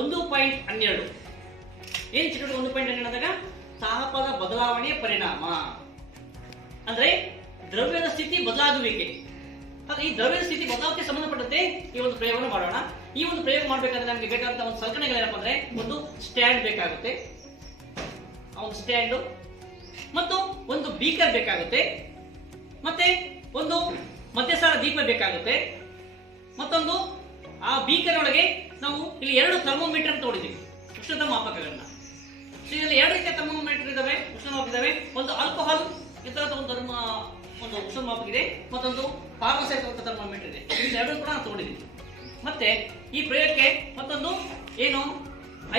ಒಂದು ಪಾಯಿಂಟ್ ಹನ್ನೆರಡು. ಏನ್ ಚಟುವಟಿಕೆ ಒಂದು ಪಾಯಿಂಟ್ ಹನ್ನೆರಡು ಅಂದಾಗ? ತಾಪದ ಬದಲಾವಣೆಯ ಪರಿಣಾಮ. ಅಂದ್ರೆ ದ್ರವ್ಯದ ಸ್ಥಿತಿ ಬದಲಾಗುವಿಕೆ. ಈ ದ್ರವ್ಯದ ಸ್ಥಿತಿ ಬದಲಾವಕ್ಕೆ ಸಂಬಂಧಪಟ್ಟಂತೆ ಈ ಒಂದು ಪ್ರಯೋಗವನ್ನು ಮಾಡೋಣ. ಈ ಒಂದು ಪ್ರಯೋಗ ಮಾಡಬೇಕಾದ್ರೆ ನಮಗೆ ಬೇಕಾದಂತ ಒಂದು ಸಲಕರಣೆಗಳೇನಪ್ಪ ಅಂದ್ರೆ ಒಂದು ಸ್ಟ್ಯಾಂಡ್ ಬೇಕಾಗುತ್ತೆ. ಒಂದು ಸ್ಟ್ಯಾಂಡು, ಮತ್ತು ಒಂದು ಬೀಕರ್ ಬೇಕಾಗುತ್ತೆ. ಮತ್ತೆ ಒಂದು ಮಧ್ಯಸಾರ ದೀಪ ಬೇಕಾಗುತ್ತೆ. ಮತ್ತೊಂದು ಆ ಬೀಕರ್ ಒಳಗೆ ನಾವು ಇಲ್ಲಿ ಎರಡು ಥರ್ಮೋಮೀಟರ್ ತಗೊಂಡಿದ್ದೀವಿ ಉಷ್ಣದ ಮಾಪಕಗಳನ್ನ. ಸೊ ಇದರಲ್ಲಿ ಎರಡು ರೀತಿಯ ಥರ್ಮೋಮೀಟರ್ ಇದಾವೆ ಉಷ್ಣ ಮಾಪಕ ಇದಾವೆ ಒಂದು ಆಲ್ಕೋಹಾಲ್ ಇತರ ಒಂದು ಧರ್ಮ ಒಂದು ಉಷ್ಣ ಮಾಪಕ ಇದೆ, ಮತ್ತೊಂದು ಪಾರ್ಮಸೈಟ್ ಥರ್ಮೋಮೀಟರ್ ಇದೆ. ಇಲ್ಲಿ ಎರಡು ಕೂಡ ನಾವು ತಗೊಂಡಿದ್ದೀನಿ ಮತ್ತೆ ಈ ಪ್ರಯೋಗಕ್ಕೆ ಮತ್ತೊಂದು ಏನು?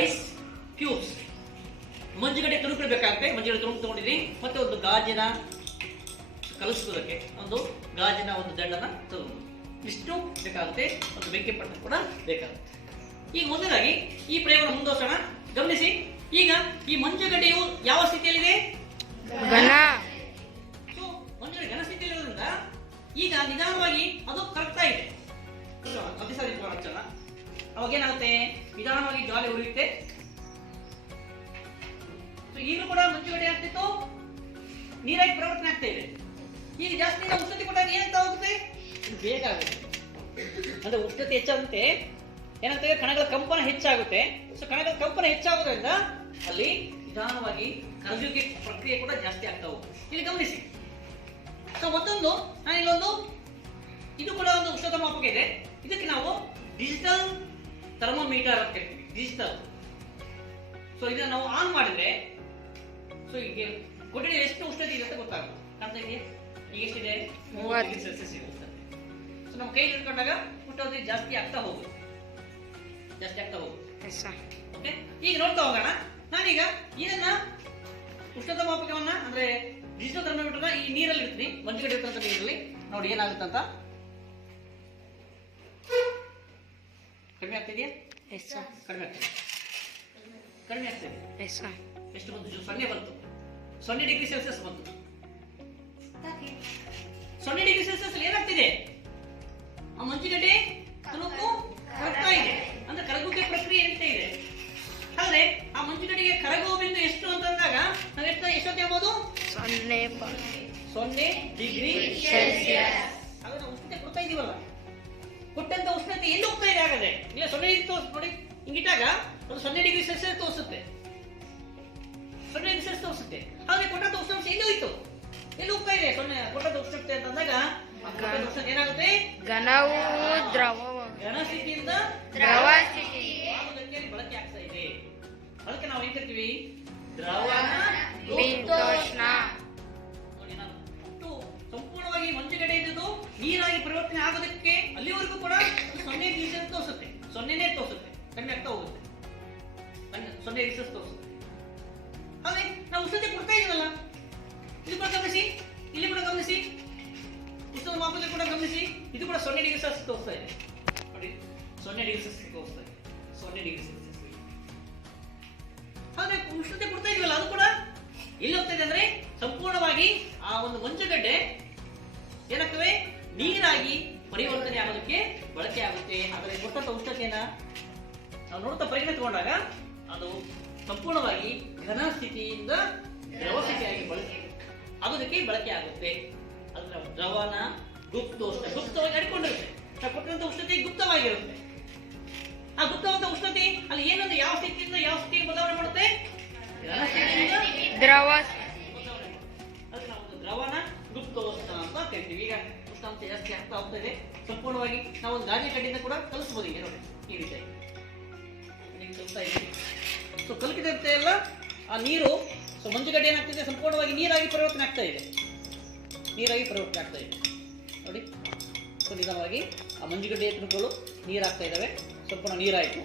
Ice cubes. ಮಂಜುಗಡೆ ತುಣುಕುಗಳು ಬೇಕಾಗುತ್ತೆ ಮಂಜುಗಡ್ಡೆ ತುಣುಕು ತಗೊಂಡಿದ್ದೀನಿ. ಮತ್ತೆ ಒಂದು ಗಾಜಿನ ಕಲಿಸೋದಕ್ಕೆ ಒಂದು ಗಾಜಿನ ಒಂದು ದಂಡನ ತಗೊಂಡು. ಇಷ್ಟು ಬೇಕಾಗುತ್ತೆ, ಒಂದು ಬೆಂಕಿ ಪಟ್ಟ ಕೂಡ ಬೇಕಾಗುತ್ತೆ. ಈಗ ಮೊದಲಾಗಿ ಈ ಪ್ರಯೋಗವನ್ನು ಮುಂದುವರ್ಸೋಣ. ಗಮನಿಸಿ ಈಗ ಈ ಮಂಜುಗಡ್ಡೆಯು ಯಾವ ಸ್ಥಿತಿಯಲ್ಲಿದೆ? ಘನ. ಮಂಜುಗಡ್ಡೆ ಘನ ಸ್ಥಿತಿಯಲ್ಲಿರೋದ್ರಿಂದ ಈಗ ನಿಧಾನವಾಗಿ ಅದು ಕರಗ್ತಾ ಇದೆ. ಹಚ್ಚೋಣ ಅವಾಗ ಏನಾಗುತ್ತೆ? ನಿಧಾನವಾಗಿ ಜ್ವಾಲೆ ಉರಿಯುತ್ತೆ. ಈಗಲೂ ಕೂಡ ಮಂಜುಗಡ್ಡೆ ಆಗ್ತಿತ್ತು. ನೀರಾಗಿ ಪರಿವರ್ತನೆ ಆಗ್ತಾ ಇದೆ. ಈಗ ಜಾಸ್ತಿ ಉಷ್ಣತೆ ಕೊಟ್ಟಾಗ ಏನಂತ ಹೋಗುತ್ತೆ? ಬೇಗ ಆಗುತ್ತೆ. ಅಂದ್ರೆ ಉಷ್ಣತೆ ಹೆಚ್ಚಾದಂತೆ ಏನಾಗ್ತದೆ ಕಣಗಳ ಕಂಪನ ಹೆಚ್ಚಾಗುತ್ತೆ. ಸೊ ಕಣಗಳ ಕಂಪನ ಹೆಚ್ಚಾಗೋದ್ರಿಂದ ಅಲ್ಲಿ ನಿಧಾನವಾಗಿ ಕರಗುವಿಕೆ ಪ್ರಕ್ರಿಯೆ ಕೂಡ ಜಾಸ್ತಿ ಆಗ್ತಾ ಹೋಗುತ್ತೆ. ಇಲ್ಲಿ ಗಮನಿಸಿ. ಸೊ ಮತ್ತೊಂದು ನಾನು ಇಲ್ಲೊಂದು ಇದು ಕೂಡ ಒಂದು ಉಷ್ಣತ ಮಾಪಕ ಇದೆ. ಇದಕ್ಕೆ ನಾವು ಡಿಜಿಟಲ್ ಥರ್ಮೋಮೀಟರ್ ಅಂತ ಹೇಳ್ತೀವಿ. ಡಿಜಿಟಲ್ ಸೊ ಇದನ್ನ ನಾವು ಆನ್ ಮಾಡಿದ್ರೆ ಸೊ ಈಗ ಕೊಠಡಿ ಎಷ್ಟು ಉಷ್ಣತೆ ಇದೆ ಅಂತ ಗೊತ್ತಾಗುತ್ತೆ. ಕಾಣ್ತಾ ಇದೆಯಾ? ಈಗ ಎಷ್ಟಿದೆ? ಮೂವತ್ತು. ಸೆಲ್ಸಿಯಸ್ ಇದೆ ಸೊ ನಮ್ಮ ಕೈ ಹಿಡ್ಕೊಂಡಾಗ ಉಷ್ಣತೆ ಜಾಸ್ತಿ ಆಗ್ತಾ ಹೋಗುತ್ತೆ. ಜಾಸ್ತಿ ಆಗ್ತಾ ಹೋಗುತ್ತೆ ಎಸ್ ಓಕೆ ಈಗ ನೋಡ್ತಾ ಹೋಗೋಣ. ನಾನೀಗ ಇದನ್ನ ಉಷ್ಣತ ಮಾಪಕವನ್ನ ಅಂದ್ರೆ ಡಿಜಿಟಲ್ ಥರ್ಮೋಮೀಟರ್ನ ಈ ನೀರಲ್ಲಿ ಇಡ್ತೀನಿ ಮಂಜುಗಡೆ ಇರ್ತಕ್ಕಂಥ ನೀರಲ್ಲಿ. ನೋಡಿ ಏನಾಗುತ್ತಂತ? ಕಡಿಮೆ ಆಗ್ತಿದೆಯಾ? ಎಸ್ ಕಡಿಮೆ ಆಗ್ತದೆ. ಕಡಿಮೆ ಆಗ್ತಿದೆ. ಎಷ್ಟು ಬಂತು? ಸೊನ್ನೆ ಬಂತು. ಸೊನ್ನೆ ಡಿಗ್ರಿ ಸೆಲ್ಸಿಯಸ್ ಬಂತು. ಸೊನ್ನೆ ಡಿಗ್ರಿ ಸೆಲ್ಸಿಯಸ್ ಏನಾಗ್ತಿದೆ? ಆ ಮಂಜುಗಡ್ಡೆ ತುಣುಕು ಕರಗ್ತಾ ಇದೆ. ಆ ಕರಗೋಬಿಂದು ಎಷ್ಟು ಅಂತ ಅಂದಾಗ ಎಷ್ಟು ಎಷ್ಟೊತ್ತು ಹೇಳ್ಬೋದು? ಸೊನ್ನೆ ಸೊನ್ನೆ ಡಿಗ್ರಿ ಉಷ್ಣತೆ ಕೊಡ್ತಾ ಇದೀವಲ್ಲ. ಕೊಟ್ಟಂತ ಉಷ್ಣತೆ ಎಲ್ಲಿ ಹೋಗ್ತಾ ಇದೆ ಆಗದೆ ಇಲ್ಲ ಸೊನ್ನೆ ಡಿಗ್ರಿ ತೋರಿಸ್ ನೋಡಿ ಹಿಂಗಿಟ್ಟಾಗ ಅದು ಸೊನ್ನೆ ಡಿಗ್ರಿ ಸೆಲ್ಸಿಯಸ್ ತೋರಿಸುತ್ತೆ. ಸೊನ್ನೆ ಡಿಗ್ರಿ ಸೆಲ್ಸಿಯಸ್ ತೋರಿಸುತ್ತೆ. ಹಾಗೆ ಕೊಟ್ಟಂತ ಉಷ್ಣಾಂಶ ಎಲ್ಲಿ ಹೋಯ್ತು? ಎಲ್ಲಿ ಹೋಗ್ತಾ ಇದೆ? ಸೊನ್ನೆ ಕೊಟ್ಟಂತ ಉಷ್ಣತೆ ಅಂತಂದಾಗ ಏನಾಗುತ್ತೆ? ಘನವು ದ್ರವ ಘನ ಸ್ಥಿತಿಯಿಂದ ದ್ರವ ಸ್ಥಿತಿ. ಅದಕ್ಕೆ ನಾವು ಏನ್ ಕರಿತೀವಿ ದ್ರವಣ ಬಿಂದೋಷ್ಣ ನೋಡಿ ನಾನು. ಒಟ್ಟು ಸಂಪೂರ್ಣವಾಗಿ ಮಂಜುಗಡೆ ಇದ್ದದ್ದು ನೀರಾಗಿ ಪರಿವರ್ತನೆ ಆಗೋದಕ್ಕೆ ಅಲ್ಲಿವರೆಗೂ ಕೂಡ ಸೊನ್ನೆ ಡಿಗ್ರಿ ತೋರಿಸುತ್ತೆ. ಸೊನ್ನೆನೇ ತೋರಿಸುತ್ತೆ. ಕಡಿಮೆ ಆಗ್ತಾ ಹೋಗುತ್ತೆ. ಸೊನ್ನೆ- ಡಿಗ್ರಿ ತೋರಿಸುತ್ತೆ. ಹಾಗೆ ನಾವು ಉಷ್ಣತೆ ಕೊಡ್ತಾ ಇದೀವಲ್ಲ? ಇದು ಕೂಡ ಗಮನಿಸಿ. ಇಲ್ಲಿ ಕೂಡ ಗಮನಿಸಿ. ಉಷ್ಣದ ಮಾಪದಲ್ಲಿ ಕೂಡ ಗಮನಿಸಿ. ಇದು ಕೂಡ ಸೊನ್ನೆ ಡಿಗ್ರಿ ಸೆಲ್ಸಿಯಸ್ ತೋರಿಸ್ತಾ ಇದೆ. ನೋಡಿ ಸೊನ್ನೆ ಡಿಗ್ರಿ ಸೆಲ್ಸಿಯಸ್ ತೋರಿಸ್ತಾ ಇದೆ. ಸೊನ್ನೆ ಡಿಗ್ರಿ ಉಷ್ಣತೆ ಕೊಡ್ತಾ ಇದೀವಲ್ಲ, ಅದು ಕೂಡ ಎಲ್ಲಿ ಹೋಗ್ತಾ ಇದೆ ಅಂದ್ರೆ ಸಂಪೂರ್ಣವಾಗಿ ಆ ಒಂದು ಮಂಜುಗಡ್ಡೆ ಏನಾಗ್ತವೆ ನೀರಾಗಿ ಪರಿವರ್ತನೆ ಆಗೋದಕ್ಕೆ ಬಳಕೆ ಆಗುತ್ತೆ. ಆದರೆ ಕೊಟ್ಟಂತ ಉಷ್ಣತೆಯನ್ನ ನಾವು ನೋಡ್ತಾ ಪರಿಗಣನೆ ತಗೊಂಡಾಗ ಅದು ಸಂಪೂರ್ಣವಾಗಿ ಘನ ಸ್ಥಿತಿಯಿಂದ ದ್ರವ ಸ್ಥಿತಿಯಾಗಿ ಬಳಕೆ ಆಗೋದಕ್ಕೆ ಬಳಕೆ ಆಗುತ್ತೆ. ಅದರ ದ್ರವನ ಗುಪ್ತೋಷ್ಣ, ಗುಪ್ತವಾಗಿ ಅಡ್ಕೊಂಡಿರುತ್ತೆ. ನಾವು ಕೊಟ್ಟಂತ ಉಷ್ಣತೆ ಗುಪ್ತವಾಗಿರುತ್ತೆ. ಆ ಗುಪ್ತವಾದ ಉಷ್ಣತೆ ಅಲ್ಲಿ ಏನಂದ್ರೆ ಯಾವ ಸ್ಥಿತಿಯಿಂದ ಯಾವ ಸ್ಥಿತಿಗೆ ಬದಲಾವಣೆ ಮಾಡುತ್ತೆ? ದ್ರವ ದ್ರವನ ಗುಪ್ತೋಷ್ಣ ಅಂತ ಕರಿತೀವಿ ಈಗ ಉಷ್ಣಾಂಶ ಜಾಸ್ತಿ ಆಗ್ತಾ ಹೋಗ್ತಾ ಇದೆ. ಸಂಪೂರ್ಣವಾಗಿ ನಾವು ಒಂದು ಗಾಜಿ ಕಡ್ಡಿಯಿಂದ ಕೂಡ ಕಲಿಸ್ಬೋದು ಈಗ ನೋಡಿ ಈ ರೀತಿ. ಸೊ ಕಲಿಕಿದಂತೆ ಎಲ್ಲ ಆ ನೀರು ಸೊ ಮಂಜುಗಡ್ಡೆ ಏನಾಗ್ತಿದೆ? ಸಂಪೂರ್ಣವಾಗಿ ನೀರಾಗಿ ಪರಿವರ್ತನೆ ಆಗ್ತಾ ಇದೆ. ನೀರಾಗಿ ಪರಿವರ್ತನೆ ಆಗ್ತಾ ಇದೆ. ನೋಡಿ ಸೊ ನಿಧಾನವಾಗಿ ಆ ಮಂಜುಗಡ್ಡೆಯ ತುಣುಕುಗಳು ನೀರಾಗ್ತಾ ಇದ್ದಾವೆ. ಸಂಪೂರ್ಣ ನೀರಾಯಿತು.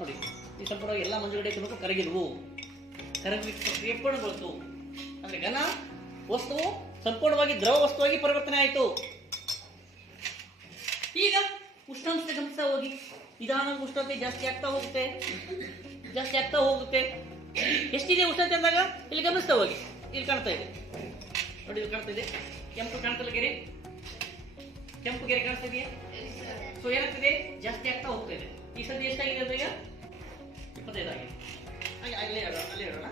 ನೋಡಿ, ಈ ಸಂಪೂರ್ಣವಾಗಿ ಎಲ್ಲ ಮಂಜುಗಡ್ಡೆ ತುಣುಕು ಕರಗಿದವು. ಪೂರ್ಣಗೊಳ್ತು ಅಂದ್ರೆ ಘನ ವಸ್ತು ಸಂಪೂರ್ಣವಾಗಿ ದ್ರವ ವಸ್ತುವಾಗಿ ಪರಿವರ್ತನೆ ಆಯಿತು. ಈಗ ಉಷ್ಣಾಂಶ ಗಮನಿಸ್ತಾ ಹೋಗಿ. ನಿಧಾನ ಉಷ್ಣತೆ ಜಾಸ್ತಿ ಆಗ್ತಾ ಹೋಗುತ್ತೆ. ಜಾಸ್ತಿ ಆಗ್ತಾ ಹೋಗುತ್ತೆ. ಎಷ್ಟಿದೆ ಉಷ್ಣತೆ ಅಂದಾಗ? ಇಲ್ಲಿ ಗಮನಿಸ್ತಾ ಹೋಗಿ. ಇಲ್ಲಿ ಕಾಣ್ತಾ ಇದೆ. ನೋಡಿ, ಇಲ್ಲಿ ಕಾಣ್ತಾ ಇದೆ. ಕೆಂಪು ಕಾಣ್ತಲ್ಲ ಗೆರೆ ಕೆಂಪು ಗೆರೆ ಕಾಣಿಸ್ತಿದೆಯಾ ಸೊ ಏನಾಗ್ತಿದೆ? ಜಾಸ್ತಿ ಆಗ್ತಾ ಹೋಗ್ತಾ ಇದೆ. ಈ ಸದ್ಯ ಎಷ್ಟಾಗಿದೆ ಅಂದಾಗ? ಇಪ್ಪತ್ತೈದಾಗಿದೆ ಅಲ್ಲೇ ಇಡೋಣ ಅಲ್ಲೇ ಇಡೋಣ.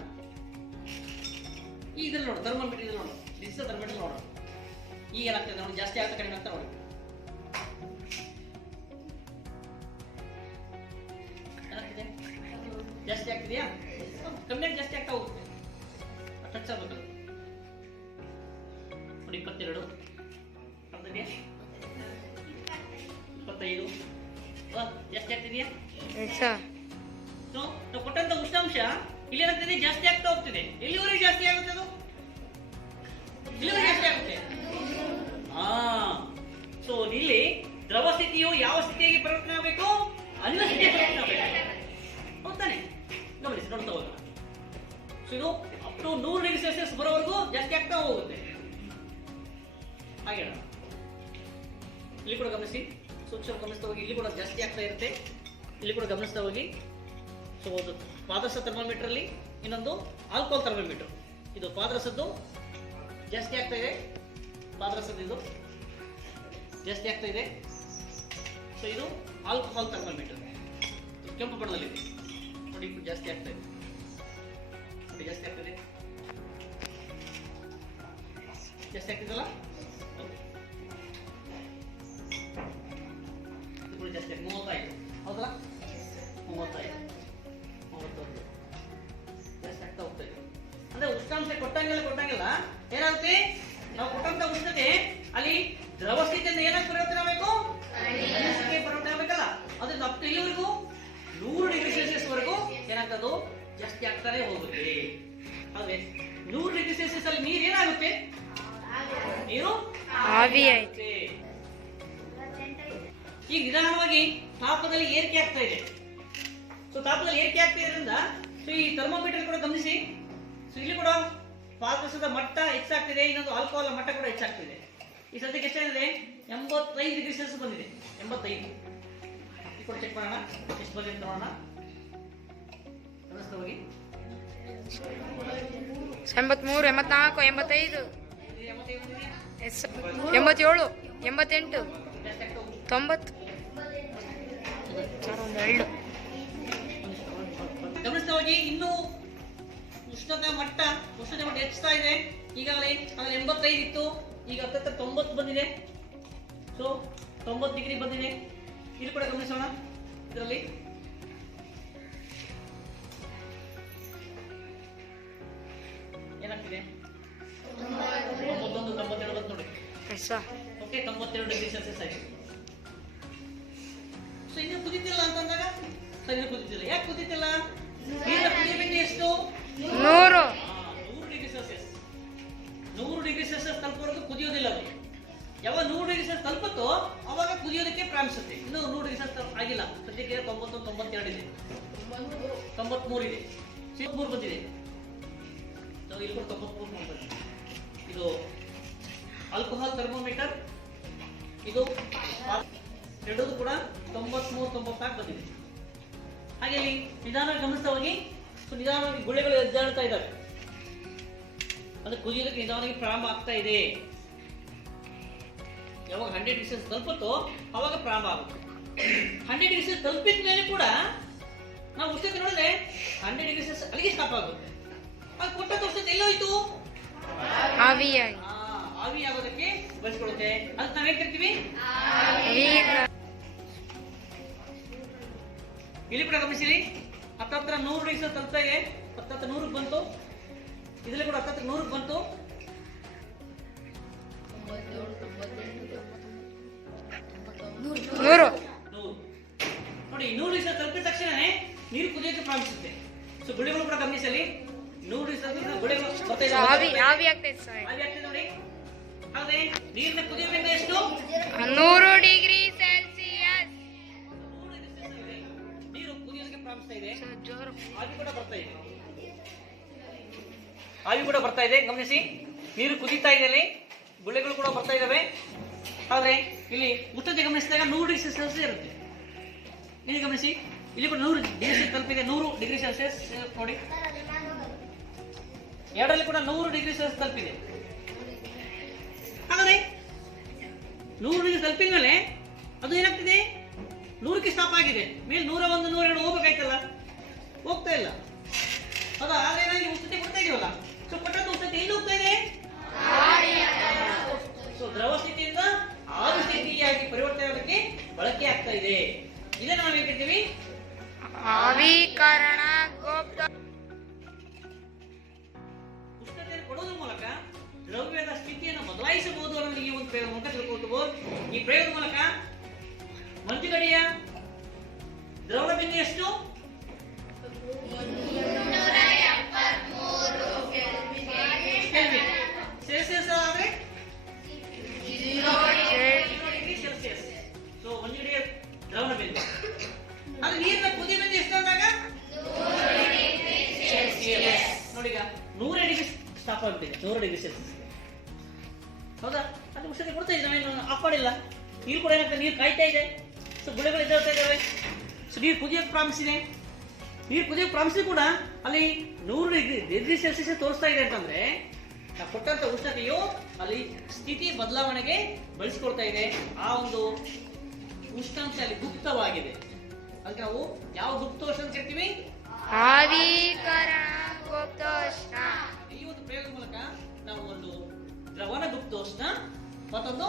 ಈ ನೋಡಿ ಥರ್ಮೋಮೀಟರ್ ಇದು ನೋಡು. ಡಿಜಿಟಲ್ ಥರ್ಮೋಮೀಟರ್ ನೋಡೋಣ ಈಗ ಏನಾಗ್ತದೆ ನೋಡಿ, ಜಾಸ್ತಿ ಆಗ್ತಾ ಕಡಿಮೆ ಆಗ್ತಾ ನೋಡಿ. ಜಾಸ್ತಿ ಆಗ್ತಿದೆಯಾ? ಕಮ್ಮಿ ಜಾಸ್ತಿ ಆಗ್ತಾ ಹೋಗುತ್ತೆ. ಟಚ್ ಆಗ್ಬೇಕು ನೋಡಿ, ಇಪ್ಪತ್ತೆರಡು. ಇಪ್ಪತ್ತೈದು. ಜಾಸ್ತಿ ಆಗ್ತಿದೆಯಾ? ನಾವು ಕೊಟ್ಟಂತ ಉಷ್ಣಾಂಶ ಇಲ್ಲಿ ಏನಾಗ್ತದೆ ಜಾಸ್ತಿ ಆಗ್ತಾ ಹೋಗ್ತಿದೆ. ಎಲ್ಲಿವರೆಗೆ ಜಾಸ್ತಿ ಆಗುತ್ತೆ ಅದು? ಇಲ್ಲಿವರೆಗೆ ಜಾಸ್ತಿ ಆಗುತ್ತೆ. ಹಾ ಸೊ ಇಲ್ಲಿ ದ್ರವ ಸ್ಥಿತಿಯು ಯಾವ ಸ್ಥಿತಿಯಾಗಿ ಪರಿವರ್ತನೆ ಆಗಬೇಕು? ಅನ್ನ ಸ್ಥಿತಿಯ ಪರಿವರ್ತನೆ ಆಗಬೇಕು. ಹೌದಾನೆ ಗಮನಿಸಿ, ನೋಡ್ತಾ ಹೋಗೋಣ. ಸೊ ಇದು ಅಪ್ ಟು ನೂರು ಡಿಗ್ರಿ ಸೆಲ್ಸಿಯಸ್ ಬರೋವರೆಗೂ ಜಾಸ್ತಿ ಆಗ್ತಾ ಹೋಗುತ್ತೆ. ಹಾಗೆ ಇಲ್ಲಿ ಕೂಡ ಗಮನಿಸಿ. ಸೂಕ್ಷ್ಮ ಗಮನಿಸ್ತಾ ಹೋಗಿ ಇಲ್ಲಿ ಕೂಡ ಜಾಸ್ತಿ ಆಗ್ತಾ ಇರುತ್ತೆ. ಇಲ್ಲಿ ಕೂಡ ಗಮನಿಸ್ತಾ ಹೋಗಿ ಒಂದು ಪಾದರಸ ಥರ್ಮೋಮೀಟರ್ ಅಲ್ಲಿ ಇನ್ನೊಂದು ಆಲ್ಕೋಹಾಲ್ ಥರ್ಮೋಮೀಟರ್. ಇದು ಪಾದರಸದ್ದು ಜಾಸ್ತಿ ಆಗ್ತಾ ಇದೆ. ಪಾದರಸದ್ದು ಇದು ಜಾಸ್ತಿ ಆಗ್ತಾ ಇದೆ. ಸೊ ಇದು ಆಲ್ಕೋಹಾಲ್ ಥರ್ಮೋಮೀಟರ್. ಕೆಂಪು ಬಣ್ಣದಲ್ಲಿದೆ ನೋಡಿ ಜಾಸ್ತಿ ಆಗ್ತಾ ಇದೆ. ಜಾಸ್ತಿ ಜಾಸ್ತಿ ಇದೆ. ಜಾಸ್ತಿ ಆಗ್ತಿದಲ್ಲ ಜಾಸ್ತಿ ಮೂವತ್ತೈದು. ಹೌದಲ್ಲ? ಮೂವತ್ತೊಂದು. ಉಷ್ಣಾಂಶ ಕೊಟ್ಟಂಗೆಲ್ಲ ಕೊಟ್ಟಂಗಿಲ್ಲ. ಏನಾಗುತ್ತೆ? ನಾವು ಕೊಟ್ಟಂತ ಉಷ್ಣತೆ ಅಲ್ಲಿ ದ್ರವ ಸ್ಥಿತಿಯಿಂದ ಏನಾಗಿ ಪರಿವರ್ತನೆ ಆಗಬೇಕು? ಪರಿವರ್ತನೆ ಆಗಬೇಕಲ್ಲ. ಅದು ಅಪ್ ಟು ಇಲ್ಲಿವರೆಗೂ ನೂರು ಡಿಗ್ರಿ ಸೆಲ್ಸಿಯಸ್ ವರೆಗೂ ಏನಾಗ್ತದೋ ಜಾಸ್ತಿ ಆಗ್ತಾನೆ ಹೋಗುತ್ತೆ. ಅಲ್ವೇ? ನೂರು ಡಿಗ್ರಿ ಸೆಲ್ಸಿಯಸ್ ಅಲ್ಲಿ ನೀರು ಏನಾಗುತ್ತೆ? ನೀರು. ಈಗ ನಿಧಾನವಾಗಿ ತಾಪದಲ್ಲಿ ಏರಿಕೆ ಆಗ್ತಾ ಇದೆ. ಸೊ ತಾಪದಲ್ಲಿ ಏರಿಕೆ ಆಗ್ತಾ ಇದ್ರಿಂದ ಸೊ ಈ ಥರ್ಮೋಮೀಟರ್ ಕೂಡ ಗಮನಿಸಿ. ಕೂಡ ಪಾದರಸದ ಮಟ್ಟ ಹೆಚ್ಚಾಗ್ತಿದೆ ಇನ್ನೊಂದು ಆಲ್ಕೋಹಾಲ್ ಮಟ್ಟ ಕೂಡ ಹೆಚ್ಚಾಗ್ತಿದೆ. ಈ ಸದ್ಯಕ್ಕೆ ಎಷ್ಟಾಗಿದೆ ಎಂಬತ್ತೈದು ಡಿಗ್ರಿ ಸೆಲ್ಸಿಯಸ್ ಬಂದಿದೆ. ಎಂಬತ್ತೈದು. ಕೂಡ ಚೆಕ್ ಮಾಡೋಣ. ಎಷ್ಟು ಬಂದಿದೆ ನೋಡೋಣ. ಹೋಗಿ ಎಂಬತ್ಮೂರು ಎಂಬತ್ನಾಲ್ಕು ಎಂಬತ್ತೈದು. ಎಂಬತ್ತೇಳು ಎಂಬತ್ತೆಂಟು ತೊಂಬತ್ತು. ಗಮನಿಸ್ತಾ ಹೋಗಿ ಇನ್ನೂ ಉಷ್ಣತೆ ಮಟ್ಟ ಉಷ್ಣತೆ ಮಟ್ಟ ಹೆಚ್ಚುತ್ತಾ ಇದೆ. ಈಗಾಗಲೇ ಅದ್ರಲ್ಲಿ ಎಂಬತ್ತೈದು ಇತ್ತು. ಈಗ ಹತ್ತತ್ರ ತೊಂಬತ್ತು ಬಂದಿದೆ. ಸೊ ತೊಂಬತ್ತು ಡಿಗ್ರಿ ಬಂದಿದೆ. ಇಲ್ಲಿ ಕೂಡ ಗಮನಿಸೋಣ. ಇದರಲ್ಲಿ. ಏನಾಗ್ತಿದೆ? ತೊಂಬತ್ತೊಂದು ತೊಂಬತ್ತೆರಡು ಬಂತು ನೋಡಿ. ಓಕೆ ತೊಂಬತ್ತೆರಡು ಡಿಗ್ರಿ ಸೆಲ್ಸಿಯಸ್ ಆಗಿದೆ. ಸೊ ಇನ್ನು ಕುದಿತಿಲ್ಲ ಅಂತಂದಾಗ? ಸೊ ಇನ್ನು ಕುದೀತಿಲ್ಲ. ಯಾಕೆ ಕುದಿತಿಲ್ಲ? ನೀರಿನ ಕುದಿಯ ಎಷ್ಟು? ನೂರು. ಡಿಗ್ರಿ ಸೆಲ್ಸಿಯಸ್ ನೂರು ಡಿಗ್ರಿ ಸೆಲ್ಸಿಯಸ್ ತಲುಪುವರೆಗೂ ಕುದಿಯೋದಿಲ್ಲ ಅದು. ಯಾವಾಗ ನೂರು ಡಿಗ್ರಿ ಸೆಲ್ಸಿಯಸ್ ತಲುಪುತ್ತೋ ಅವಾಗ ಕುದಿಯೋದಕ್ಕೆ ಪ್ರಾರಂಭಿಸುತ್ತೆ. ಇನ್ನು ನೂರು ಡಿಗ್ರಿ ಸೆಲ್ಸಿಯಸ್ ಆಗಿಲ್ಲ. ಸದ್ಯಕ್ಕೆ ತೊಂಬತ್ತೊಂದು, ತೊಂಬತ್ತೆರಡು ಇದೆ. ತೊಂಬತ್ಮೂರು ಇದೆ. ಮೂರು ಬಂದಿದೆ. ಇಲ್ಲಿ ಕೂಡ ತೊಂಬತ್ಮೂರು ಬಂದಿದೆ. ಇದು ಆಲ್ಕೋಹಾಲ್ ಥರ್ಮೋಮೀಟರ್ ಇದು ಎರಡೂ ಕೂಡ ತೊಂಬತ್ಮೂರು, ತೊಂಬತ್ನಾಲ್ಕು ಬಂದಿದೆ. ಹಾಗೆ ಇಲ್ಲಿ ನಿಧಾನ ಗಮನಿಸ್ತಾ ಹೋಗಿ ನಿಧಾನವಾಗಿ ಗುಳ್ಳೆಗಳು ಎದ್ದಾಡ್ತಾ ಇದ್ದಾವೆ? ಅಂದ್ರೆ ಕುದಿಯೋದಕ್ಕೆ ನಿಧಾನವಾಗಿ ಪ್ರಾರಂಭ ಆಗ್ತಾ ಇದೆ. ಯಾವಾಗ ಹಂಡ್ರೆಡ್ ಡಿಗ್ರಿ ತಲುಪುತ್ತೋ ಅವಾಗ ಪ್ರಾರಂಭ ಆಗುತ್ತೆ. ಹಂಡ್ರೆಡ್ ಡಿಗ್ರಿ ತಲುಪಿದ ಮೇಲೆ ಕೂಡ ನಾವು ಉಷ್ಣತೆ ನೋಡಿದ್ರೆ ಹಂಡ್ರೆಡ್ ಡಿಗ್ರಿ ಅಲ್ಲಿಗೆ ಸ್ಟಾಪ್ ಆಗುತ್ತೆ. ಅದು ಕೊಟ್ಟ ಉಷ್ಣತೆ ಎಲ್ಲೋಯ್ತು? ಆ, ಆವಿ ಆಗೋದಕ್ಕೆ ಬಳಸ್ಕೊಳ್ಳುತ್ತೆ ಅದಕ್ಕೆ ನಾವ್ ಏನ್ ಕರಿತೀವಿ? ಇಲ್ಲಿ ಕೂಡ ಗಮನಿಸಿರಿ. ಹತ್ತತ್ರ ನೂರು ಡಿಗ್ರಿ ತಲುಪ್ತಾ ಇದೆ ಹತ್ತತ್ರ ನೂರಕ್ಕೆ ಬಂತು. ಇದರಲ್ಲಿ ಕೂಡ ಹತ್ತತ್ರ ನೂರಕ್ಕೆ ಬಂತು. ನೂರು. ನೋಡಿ ನೂರು ಡಿಗ್ರಿ ತಲುಪಿದ ತಕ್ಷಣನೇ ನೀರು ಕುದಿಯೋಕೆ ಪ್ರಾರಂಭಿಸುತ್ತೆ. ಸೊ ಗುಳಿಗಳು ಕೂಡ ಗಮನಿಸಲಿ. ನೂರು ಗುಳಿಗಳು. ಆವಿ ಆಗ್ತೈತೆ ಆಗ್ತಿದೆ ನೋಡಿ. ಹೌದೇ ನೀರಿನ ಕುದಿಯಬೇಕು ಎಷ್ಟು? ನೂರು ಡಿಗ್ರಿ ಇದೆ ಆವಿ ಕೂಡ ಬರ್ತಾ ಇದೆ. ಆವಿ ಕೂಡ ಬರ್ತಾ ಇದೆ. ಗಮನಿಸಿ, ನೀರು ಕುದೀತಾ ಇದೆ ಅಲ್ಲಿ. ಗುಳ್ಳೆಗಳು ಕೂಡ ಬರ್ತಾ ಇದಾವೆ. ಆದ್ರೆ, ಇಲ್ಲಿ ಉತ್ತತೆ ಗಮನಿಸಿದಾಗ ನೂರು ಡಿಗ್ರಿ ಸೆಲ್ಸಿಯಸ್ ಇರುತ್ತೆ. ಇಲ್ಲಿ ಗಮನಿಸಿ, ಇಲ್ಲಿ ಕೂಡ ನೂರು ಡಿಗ್ರಿ ತಲುಪಿದೆ. ನೂರು ಡಿಗ್ರಿ ಸೆಲ್ಸಿಯಸ್ ನೋಡಿ. ಎರಡರಲ್ಲಿ ಕೂಡ ನೂರು ಡಿಗ್ರಿ ಸೆಲ್ಸಿಯಸ್ ತಲುಪಿದೆ. ನೂರು ಡಿಗ್ರಿ ತಲುಪಿದ ಮೇಲೆ ಅದು ಏನಾಗ್ತಿದೆ? ನೂರಕ್ಕೆ ಸ್ಟಾಪ್ ಆಗಿದೆ. ಮೇಲೆ ನೂರ ಒಂದು, ನೂರ ಎರಡು ಹೋಗ್ಬೇಕಾಯ್ತಲ್ಲ? ಹೋಗ್ತಾ ಇಲ್ಲ. ಹೌದಾ? ಆದ್ರೆ ಏನಾಗಿ ಉಷ್ಣತೆ ಕೊಡ್ತಾ ಇದೀವಲ್ಲ? ಸೊ ಕೊಟ್ಟಂತ ಉಷ್ಣತೆ ಎಲ್ಲಿ ಹೋಗ್ತಾ ಇದೆ? ಸೊ ದ್ರವ ಸ್ಥಿತಿಯಿಂದ ಆವಿ ಸ್ಥಿತಿಯಾಗಿ ಪರಿವರ್ತನೆ ಆಗೋದಕ್ಕೆ ಬಳಕೆ ಆಗ್ತಾ ಇದೆ. ಇದನ್ನ ನಾವು ಹೇಳ್ತೀವಿ? ಆವೀಕರಣ ಗುಪ್ತ ಉಷ್ಣತೆಯನ್ನು ಕೊಡೋದ್ರ ಮೂಲಕ ದ್ರವ್ಯದ ಸ್ಥಿತಿಯನ್ನು ಬದಲಾಯಿಸಬಹುದು ಅನ್ನೋದು ಈ ಒಂದು ಪ್ರಯೋಗ ಮೂಲಕ ತಿಳ್ಕೊಳ್ತೇವೆ ಈ ಪ್ರಯೋಗದ ಮೂಲಕ ಮಂಜುಗಡಿಯ ದ್ರವದ ಬಿಂದು ಎಷ್ಟು. ಆದರೆ ಡಿಗ್ರಿ ದ್ರವದ ಬಿಂದು ಅದು ನೀರಿನ ಕುದಿ ಬಿಂದು ಎಷ್ಟು ಅಂದಾಗ ನೋಡಿ ಈಗ ನೂರ ಡಿಗ್ರಿ ಸ್ಟಾಪ್ ಆಗ್ಬಿಟ್ಟಿದೆ ನೂರು ಡಿಗ್ರಿ ಹೌದಾ ಅದು ಉಷ್ಣತೆ ಕೊಡ್ತಾ ಇದ್ದಾವೆ ನೀರು ಕೂಡ ಏನಾಗ್ತದೆ ನೀರು ಕಾಯ್ತಾ ಇದೆ ಸೊ ಗುಳೆಗಳು ಎದ್ದೇಳ್ತಾ ಇದ್ದಾವೆ ಸೊ ನೀರು ಕುದಿಯೋಕೆ ಪ್ರಾರಂಭಿಸಿದೆ ನೀರು ಕುದಿಯೋಕೆ ಪ್ರಾಮಿಸಿ ಕೂಡ ಅಲ್ಲಿ ನೂರು ಡಿಗ್ರಿ ಡಿಗ್ರಿ ಸೆಲ್ಸಿಯಸ್ ತೋರಿಸ್ತಾ ಇದೆ ಅಂತಂದ್ರೆ ನಾವು ಕೊಟ್ಟಂತ ಉಷ್ಣತೆಯು ಅಲ್ಲಿ ಸ್ಥಿತಿ ಬದಲಾವಣೆಗೆ ಬಳಸ್ಕೊಳ್ತಾ ಇದೆ. ಆ ಒಂದು ಉಷ್ಣಾಂಶ ಅಲ್ಲಿ ಗುಪ್ತವಾಗಿದೆ. ಅದಕ್ಕೆ ನಾವು ಯಾವ ಗುಪ್ತೋಷ್ಣ ಅಂತ ಕರಿತೀವಿ? ಈ ಒಂದು ಪ್ರಯೋಗದ ಮೂಲಕ ನಾವು ಒಂದು ದ್ರವಣ ಗುಪ್ತೋಷ್ಣ ಮತ್ತೊಂದು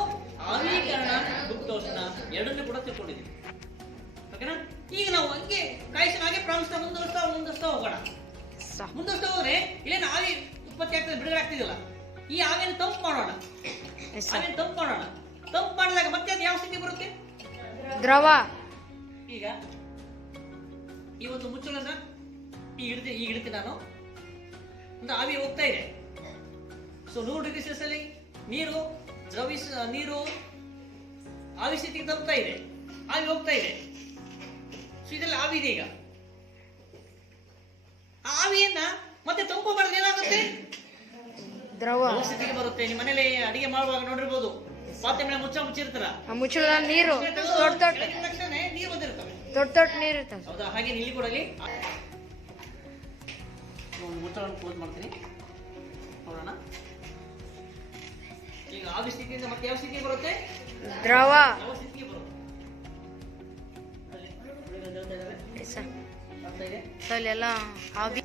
ಆವೀಕರಣ ಗುಪ್ತೋಷ್ಣ ಎರಡನ್ನೂ ಕೂಡ ತಿಳ್ಕೊಂಡಿದ್ದೀವಿ. ಓಕೆನಾ ಈಗ ನಾವು ಹಂಗೆ ಕಾಯಿಸಿ ಹಾಗೆ ಪ್ರಾರಂಭಿಸ್ತಾ ಮುಂದುವರಿಸ್ತಾ ಮುಂದುವರಿಸ್ತಾ ಹೋಗೋಣ. ಮುಂದುವರಿಸ್ತಾ ಹೋದ್ರೆ ಇಲ್ಲೇನು ಆವಿ ಉತ್ಪತ್ತಿ ಆಗ್ತದೆ ಬಿಡುಗಡೆ ಆಗ್ತಿದಿಲ್ಲ. ಈ ಆವಿನ ತಂಪು ಮಾಡೋಣ. ಆವಿನ ತಂಪು ಮಾಡೋಣ. ತಂಪು ಮಾಡಿದಾಗ ಮತ್ತೆ ಅದು ಯಾವ ಸ್ಥಿತಿ ಬರುತ್ತೆ? ದ್ರವ. ಈಗ ಇವತ್ತು ಒಂದು ಮುಚ್ಚಳನ ಈ ಹಿಡಿದು ಈ ಹಿಡಿತೀನಿ ನಾನು ಒಂದು ಆವಿ ಹೋಗ್ತಾ ಇದೆ. ಸೊ ನೂರು ಡಿಗ್ರಿ ಸೆಲ್ಸಿಯಸ್ ಅಲ್ಲಿ ನೀರು ದ್ರವಿಸ ನೀರು ಆವಿ ಸ್ಥಿತಿಗೆ ತಂಪ್ತಾ ಇದೆ. ಆವಿ ಹೋಗ್ತಾ ಇದೆ. ಸೊ ಇದರಲ್ಲಿ ಆವಿ ಇದೆ ಈಗ. ಆವಿಯನ್ನ ಮತ್ತೆ ತಂಪು ಮಾಡಿದ್ರೆ ಏನಾಗುತ್ತೆ? ದ್ರವ. ಸ್ಥಿತಿಗೆ ಬರುತ್ತೆ. ನಿಮ್ಮ ಮನೇಲಿ ಅಡಿಗೆ ಮಾಡುವಾಗ ನೋಡಿರ್ಬೋದು. ಪಾತ್ರೆ ಮೇಲೆ ಮುಚ್ಚ ಮುಚ್ಚಿರ್ತಾರ ಆ ಮುಚ್ಚಳದ ನೀರು. ದೊಡ್ಡ ದೊಡ್ಡ. ನೀರು ಬಂದಿರ್ತವೆ ದೊಡ್ಡ ದೊಡ್ಡ ನೀರು ಇರ್ತವೆ ಹೌದಾ? ಹಾಗೆ ಇಲ್ಲಿ ಕೂಡ ಮುಚ್ಚಳವನ್ನು ಕ್ಲೋಸ್ ಮಾಡ್ತೀನಿ. ನೋಡೋಣ. ಈಗ ಆವಿ ಸ್ಥಿತಿಯಿಂದ ಮತ್ತೆ ಯಾವ ಸ್ಥಿತಿಗೆ ಬರುತ್ತೆ? ದ್ರವ. ಇದ್ದಾರೆ. ಸರ್. ಅರ್ಥ ಇದೆ ಅಲ್ಲೆಲ್ಲ ಆವಿ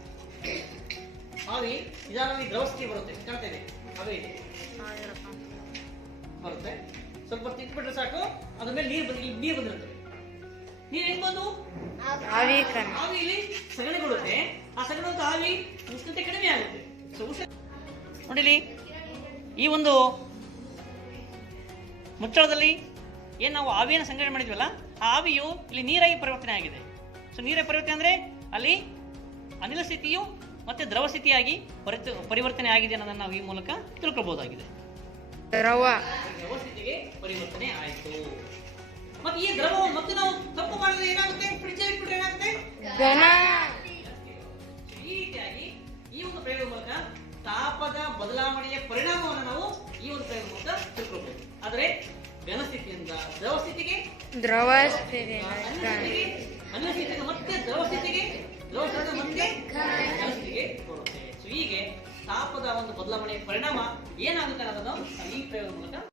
ಆವಿ ನಿಧಾನವಾಗಿ ದ್ರವ ಸ್ಥಿತಿ ಬರುತ್ತೆ ಕಾಣ್ತಾ ಇದೆ. ಇದೆ ಬರುತ್ತೆ. ಸ್ವಲ್ಪ ತಿಕ್ಬಿಟ್ರೆ ಸಾಕು. ಅದ್ರ ಮೇಲೆ ನೀರು ಬಂದು ನೀರು ಬಂದಿರುತ್ತೆ. ನೀರು ಹೆಂಗ್ ಬಂದು? ಆವಿ ಆವಿಯಲ್ಲಿ ಸಗಣಿಗೊಳ್ಳುತ್ತೆ ಆ ಸಗಣಂತ ಆವಿ ಉಷ್ಣತೆ ಕಡಿಮೆ ಆಗುತ್ತೆ. ಸೊ ಉಷ್ಣ ನೋಡಿಲಿ? ಈ ಒಂದು ಮುಚ್ಚಳದಲ್ಲಿ ಏನು ನಾವು ಆವಿಯನ್ನು ಸಂಗ್ರಹಣೆ ಮಾಡಿದ್ವಲ್ಲ ಆ ಆವಿಯು ಇಲ್ಲಿ ನೀರಾಗಿ ಪರಿವರ್ತನೆ ಆಗಿದೆ. ಸೊ ನೀರಿನ ಪರಿವರ್ತನೆ ಅಂದರೆ ಅಲ್ಲಿ ಅನಿಲ ಸ್ಥಿತಿಯು ಮತ್ತೆ ದ್ರವ ಸ್ಥಿತಿಯಾಗಿ ಪರಿವರ್ತನೆ ಆಗಿದೆ ಅನ್ನೋದನ್ನು ನಾವು ಈ ಮೂಲಕ ತಿಳ್ಕೊಳ್ಬಹುದಾಗಿದೆ ದ್ರವ. ದ್ರವ ಸ್ಥಿತಿಗೆ ಪರಿವರ್ತನೆ ಆಯಿತು. ಮತ್ತೆ ಈ ದ್ರವ ಮತ್ತೆ ನಾವು ತಪ್ಪು ಮಾಡಿದ್ರೆ ಏನಾಗುತ್ತೆ? ಫ್ರಿಡ್ಜ್ ಇಟ್ಬಿಟ್ರೆ ಏನಾಗುತ್ತೆ? ಘನ. ಈ ರೀತಿಯಾಗಿ ಈ ಒಂದು ಪ್ರಯೋಗ ಮೂಲಕ ತಾಪದ ಬದಲಾವಣೆಯ ಪರಿಣಾಮವನ್ನು ನಾವು ಈ ಒಂದು ಪ್ರಯೋಗ ಮೂಲಕ ತಿಳ್ಕೊಳ್ಬಹುದು ಆದರೆ ಘನ ಸ್ಥಿತಿಯಿಂದ ದ್ರವ ಸ್ಥಿತಿಗೆ ದ್ರವ ಸ್ಥಿತಿ ಅನಿಲ ಸ್ಥಿತಿಗೆ ಅನಿಲ ಸ್ಥಿತಿಯಿಂದ ಮತ್ತೆ ದ್ರವಸ್ಥಿತಿಗೆ ದ್ರವ ಮತ್ತೆ ಘನ ಸ್ಥಿತಿಗೆ ಸೊ ಹೀಗೆ ತಾಪದ ಒಂದು ಬದಲಾವಣೆಯ ಪರಿಣಾಮ ಏನಾಗುತ್ತೆ ಅನ್ನೋದನ್ನು ಈ ಪ್ರಯೋಗದ ಪ್ರಯೋಗ